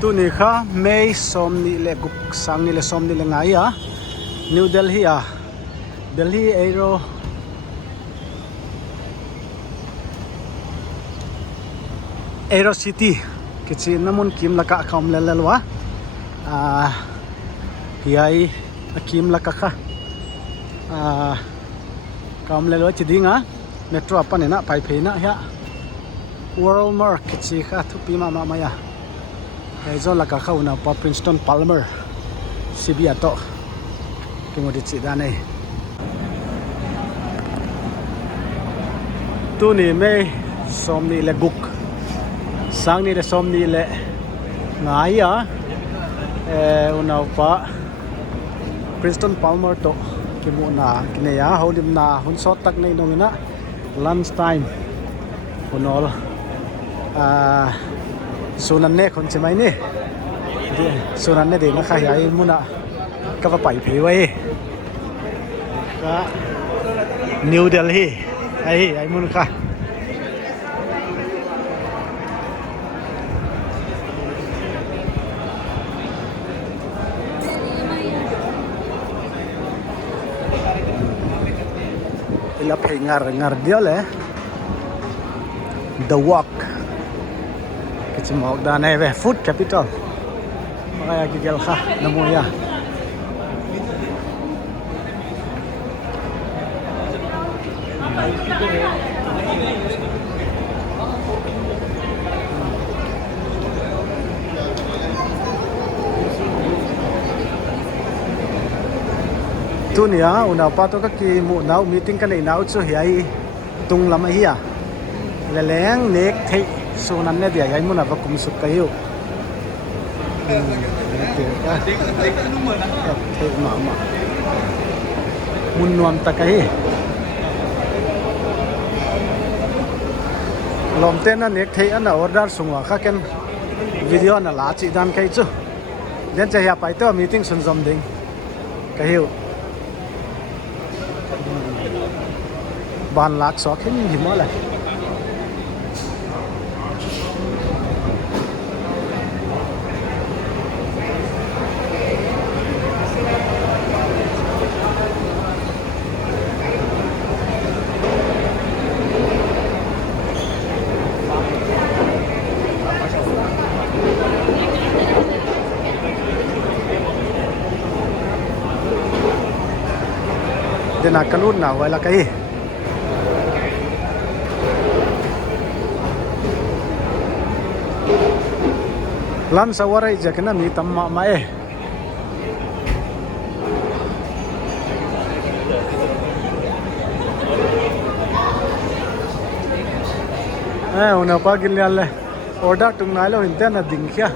tu ni kha May som ni le guk sang ni le som ni le ngai ya New Delhi ya Delhi Aero City kichi namun kim laka kham le lelwa hiai akim laka kha kam le lo chidinga metro apanena pai pheina ya world market chi kha thupi ma maya aizo laka kha unaupa Princeton Palmer Sibi ato kimuh chi dane tu ni me som ni le guk sang ni le som ni le ngai ya unaupa Princeton Palmer to kimuh na kineya holim na hun sot tak nei nongina lunch time hunol sunan ne kon chimai ni sunan ne de na khai ai muna ka va pai phei wai ka New Delhi ai mun kha ila phei ngar dia le the walk kichimok dan ve food capital makaya gigel kha namuya tu nia unaupa to ka kimuh nau meeting ka nei nau chu hiai tung lam hi ya leleng nek thei sunan ne dia yai muna vakum suk kayu thei ma mun nuam ta kai lom ten na nek thei ana order sungwa kha ken video na la chi dan kai chu den cha ya pai to meeting sun zom ding kayu ban lak so khen hi mo la dena kalut na wala kai lan sawarai jakna mi tamma mae unaupa gilyalle order tungnai lo inte na dingkhya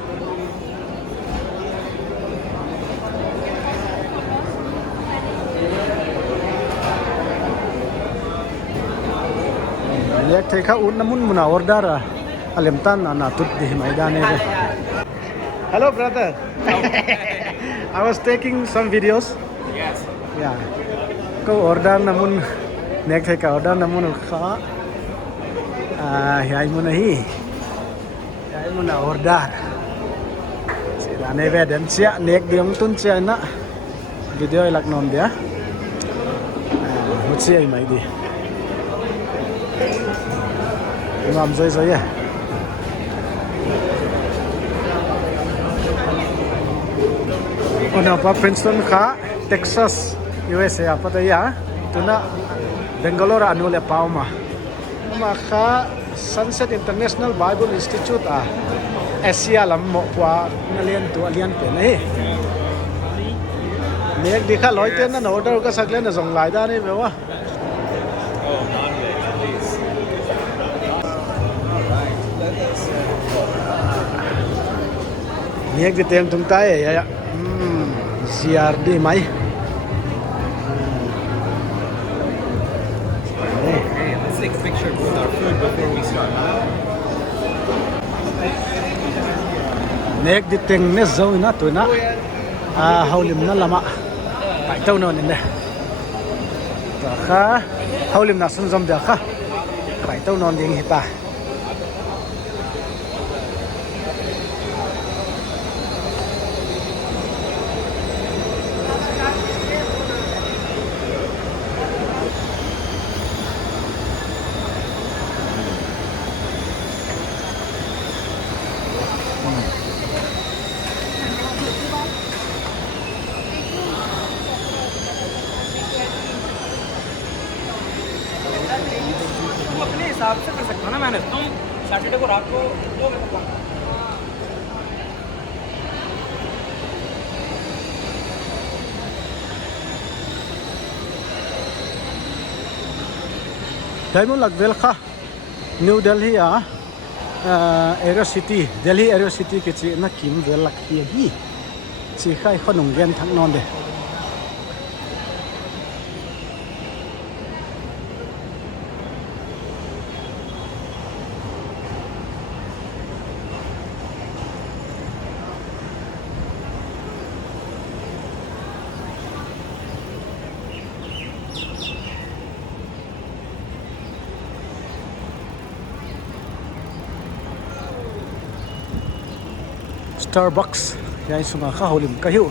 lek thei kha un namun muna order alemtan ana tut di maidane re. Hello brother. I was taking some videos. Yes. Yeah. Ko order namun nek thei ka order namun kha hiai mun hi hiai mun order sidane ve den sia nek diam tun sia na video lak nom dia mutsi ai mai di ngam zoi ya unaupa Princeton kha Texas USA apa ta ya tuna Bangalore anule pauma ma kha Sunset International Bible Institute Asia lam mo kwa nalian tu alian pe nei nek dikha loiten na order ka sakle na jong lai da nei bewa nek di tem tung tai ya CRD mai Let's take a picture with our food before we start. nek di teng ne zo na tu na haulim na lama pai tau no ne ta kha haulim na sun zom da kha pai tau non ding hi ta तुम अपने हिसाब से कर सकते हो ना manage तुम Saturday को रात को 2 बजे तक आना। Dahil mo lagvel ka New Delhi Area City Delhi Area City ke chi na kim vel lak hi hi chi khai khonong gen thang non de Starbucks yai sunga kha holim kahiu